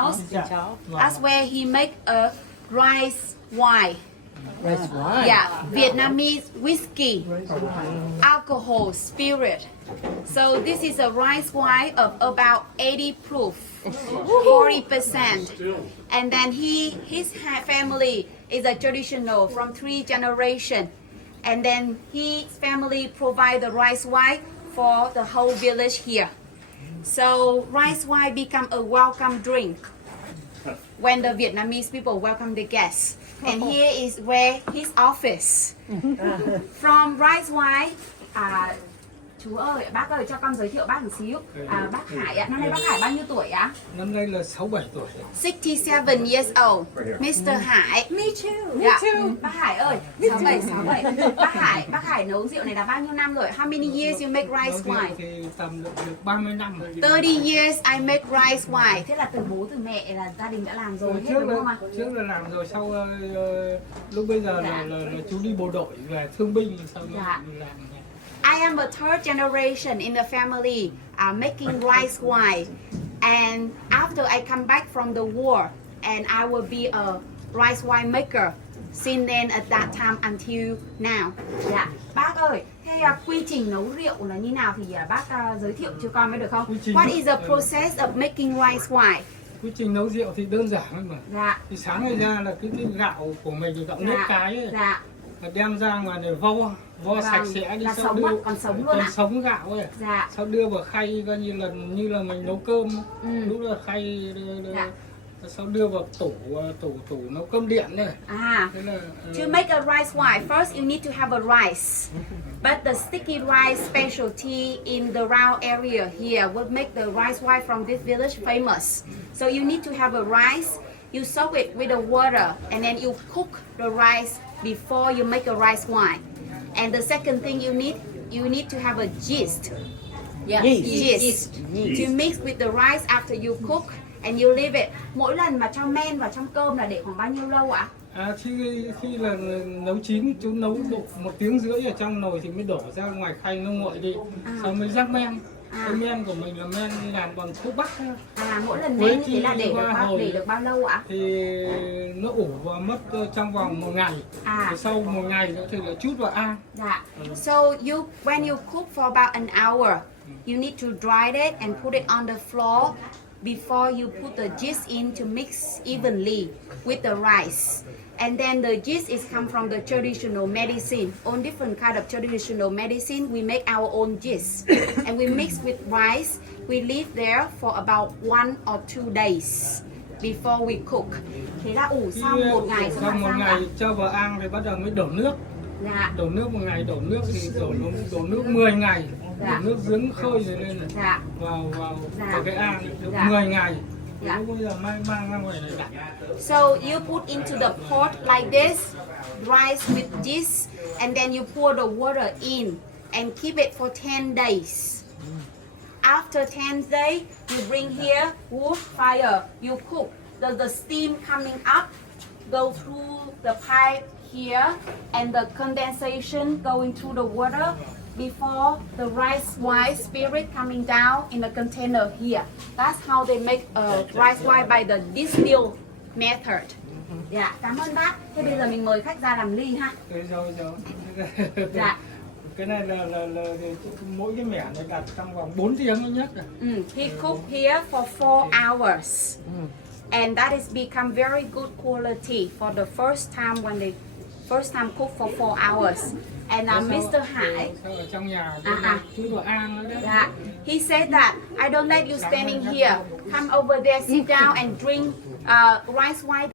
house. That's where he make a rice wine. Rice wine. Yeah, Vietnamese whiskey, alcohol, spirit. So this is a rice wine of about 80 proof, 40%. And then his family is a traditional from 3 generations. And then his family provide the rice wine for the whole village here. So rice wine become a welcome drink when the Vietnamese people welcome the guests. And here is where his office. From rice wine, chú ơi, bác ơi cho con giới thiệu bác một xíu. Bác Hải ạ, năm nay bác Hải bao nhiêu tuổi ạ? Năm nay là 67 tuổi. 67 years old. Mr. Hải. Me too. Me too. Bác Hải ơi, 67. Bác Hải nấu rượu này là bao nhiêu năm rồi? How many years you make rice wine? Thì tầm được 30 năm. 30 years I make rice wine. Thế là từ bố từ mẹ là gia đình đã làm rồi hết đúng không ạ? Trước là làm rồi, sau lúc bây giờ là chú đi bộ đội về thương binh, sau đó làm. I am a third generation in the family making rice wine, and after I come back from the war, and I will be a rice wine maker since then at that time until now. Dạ, bác ơi, thế quy trình nấu rượu là như nào thì bác giới thiệu cho con mới được không? What is the process of making rice wine? Quy trình nấu rượu thì đơn giản thôi mà. Dạ. Thì sáng ngày ra là cái gạo của mình thì gạo nếp cái ấy. Dạ. Mà đem ra ngoài để vo sạch sẽ đi, là sau sống đưa còn sống luôn ạ. sống gạo ấy. Dạ. Sau đưa vào khay coi như là mình nấu cơm. Lúc là khay Dạ. sau đưa vào tủ nấu cơm điện này. Thế là, To make a rice wine, first you need to have a rice. But the sticky rice specialty in the round area here will make the rice wine from this village famous. So you need to have a rice, you soak it with the water, and then you cook the rice before you make a rice wine. And the second thing you need to have a yeast. Yeah. Yeast. To mix with the rice after you cook and you leave it. Mỗi lần mà cho men vào trong cơm là để khoảng bao nhiêu lâu ạ? Khi là nấu chín, chú nấu độ 1 tiếng rưỡi ở trong nồi thì mới đổ ra ngoài khay nó nguội đi. Sau mới rắc men. Cái men của mình là men làm bằng thuốc bắc. Mỗi lần men như thế là để được bao lâu ạ? Thì nó ủ và mất trong vòng 1 ngày. Thì sau 1 ngày nữa thì là chút vào ăn. Dạ. So when you cook for about an hour, you need to dry it and put it on the floor before you put the yeast in to mix evenly with the rice. And then the yeast is come from the traditional medicine. On different kind of traditional medicine, we make our own yeast. And we mix with rice. We leave there for about 1 or 2 days before we cook. Thế là ủ xong 1 ngày xong xong 1 ngày cho vào ăn thì bắt đầu mới đổ nước. Dạ. Đổ nước 1 ngày, đổ nước thì đổ nước 10 ngày. Đổ nước giếng khơi rồi lên này. Vào cái ăn được 10 ngày. Yeah. Bây giờ mang ra ngoài này đặt. So you put into the pot like this, rice with yeast, and then you pour the water in and keep it for 10 days. After 10 days, you bring here wood fire, you cook. The steam coming up, go through the pipe here, and the condensation going through the water before the rice wine spirit coming down in the container here. That's how they make a rice wine by the distill method. Dạ, cảm ơn bác. Thế bây giờ mình mời khách ra làm ly ha. Rồi. Dạ. Cái này là mỗi cái mẻ này đặt trong vòng 4 tiếng nhất rồi. He cooked here for 4 hours. And that is become very good quality for the first time when they cook for 4 hours. And Mr. Hải, ở trong nhà chú đồ ăn nữa đấy. He said that I don't let you standing here. Come over there, sit down and drink rice wine.